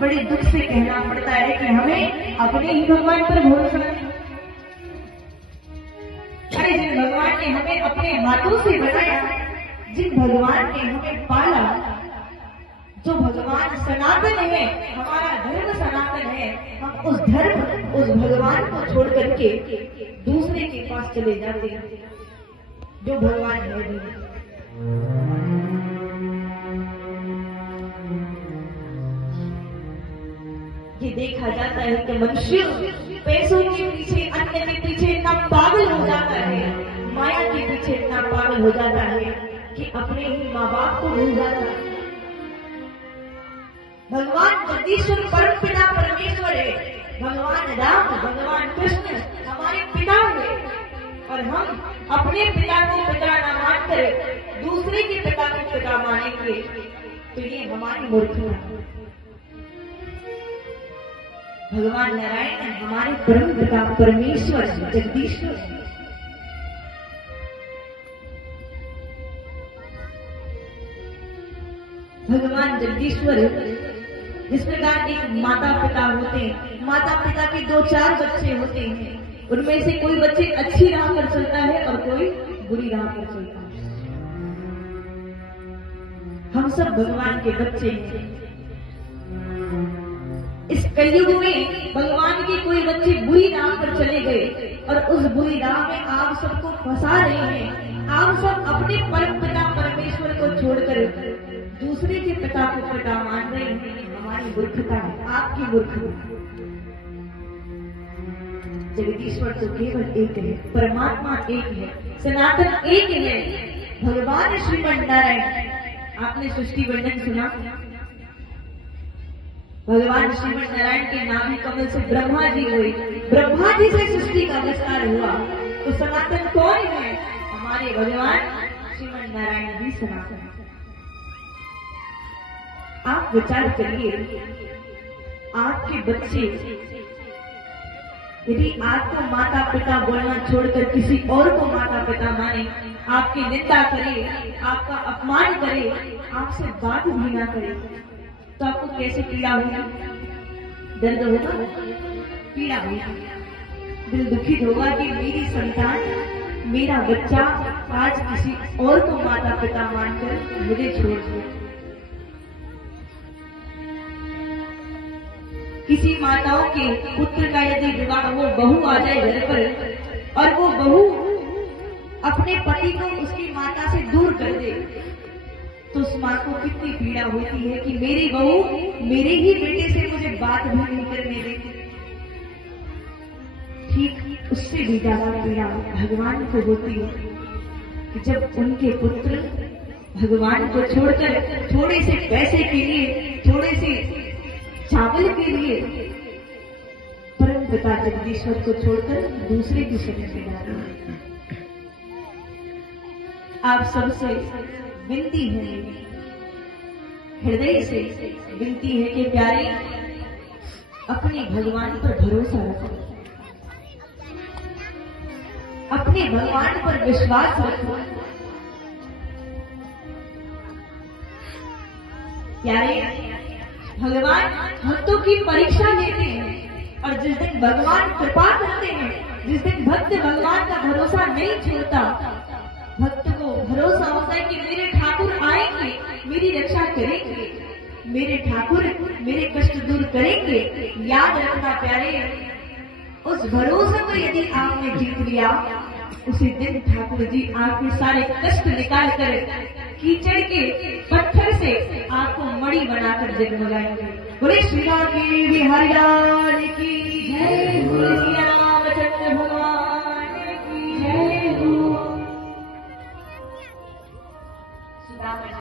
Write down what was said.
बड़े दुख से कहना पड़ता है कि हमें अपने ही भगवान पर भरोसा नहीं। अरे जिन भगवान ने हमें अपने हाथों से बनाया, जिन भगवान ने हमें पाला, जो भगवान सनातन है, हमारा धर्म सनातन है, हम उस धर्म, उस भगवान को छोड़ करके दूसरे के पास चले जाते हैं जो भगवान है भी। ये देखा जाता है कि मनुष्य पैसों के पीछे, अन्य के पीछे इतना पागल हो जाता है, माया के पीछे इतना पागल हो जाता है कि अपने ही माँ बाप को भूल जाता है। भगवान जगदीश्वर परम पिता परमेश्वर है, भगवान राम, भगवान कृष्ण हमारे पिता हुए, और हम अपने पिता को पिता न मानकर दूसरे के पिता को पिता मानेंगे तो ये हमारी मूर्खता है। भगवान नारायण हमारे परम पिता परमेश्वर जगदीश्वर। भगवान जगदीश्वर जिस प्रकार एक माता पिता होते हैं, माता पिता के 2-4 बच्चे होते हैं, उनमें से कोई बच्चे अच्छी राह पर चलता है और कोई बुरी राह पर चलता है। हम सब भगवान के बच्चे हैं। इस कलयुग में भगवान के कोई बच्चे बुरी राह पर चले गए और उस बुरी राह में आप सबको फंसा रहे हैं। आप सब अपने परम पिता परमेश्वर को छोड़कर दूसरे के पिता को पिता मान रहे हैं। हमारी मूर्खता है, आपकी मूर्खता। जगदीश्वर तो केवल एक है, परमात्मा एक है, सनातन एक है, भगवान श्रीमन नारायण। आपने सृष्टि वर्णन सुना? भगवान श्रीमन नारायण के नाभि कमल से ब्रह्मा जी हुए, ब्रह्मा जी से सृष्टि का विस्तार हुआ। तो सनातन कौन है? हमारे भगवान श्रीमन नारायण भी सनातन है। आप विचार करिए, आपके बच्चे यदि आपको माता पिता बोलना छोड़कर किसी और को माता पिता माने, आपकी निंदा करे, आपका अपमान करे, आपसे बात भी ना करे, तो आपको कैसे पीड़ा होगी? दर्द होगा, पीड़ा होगी, दिल दुखित होगा कि मेरी संतान, मेरा बच्चा आज किसी और को माता पिता मानकर मुझे छोड़ दिया। किसी माताओं के पुत्र का यदि विवाह हो, बहू आ जाए घर पर और वो बहू अपने पति को उसकी माता से दूर कर दे, तो उस माँ को कितनी पीड़ा होती है कि मेरी बहू मेरे ही बेटे से मुझे बात भी नहीं करने देती। ठीक उससे भी ज्यादा पीड़ा भगवान को होती है कि जब उनके पुत्र भगवान को छोड़कर थोड़े से पैसे के लिए, थोड़े से चावल के लिए परम पिता जगदीश्वर को छोड़कर दूसरे की शरण में जा रहे हैं। आप सबसे विनती है, हृदय से विनती है कि प्यारे अपने भगवान पर भरोसा रखो, अपने भगवान पर विश्वास रखो। प्यारे भगवान भक्तों की परीक्षा लेते हैं और जिस दिन भगवान कृपा करते हैं, जिस दिन भक्त भगवान का भरोसा नहीं छोड़ता, भक्त को भरोसा होता है कि मेरे ठाकुर आएंगे, मेरी रक्षा करेंगे, मेरे ठाकुर मेरे कष्ट दूर करेंगे। याद रखना प्यारे, उस भरोसे को यदि आपने जीत लिया, उसी दिन ठाकुर जी आपके सारे कष्ट निकाल कर कीचड़ के पत्थर से आपको मणि बनाकर जगमगाएंगे। बोले श्री राम की बिहारी लाल की जय।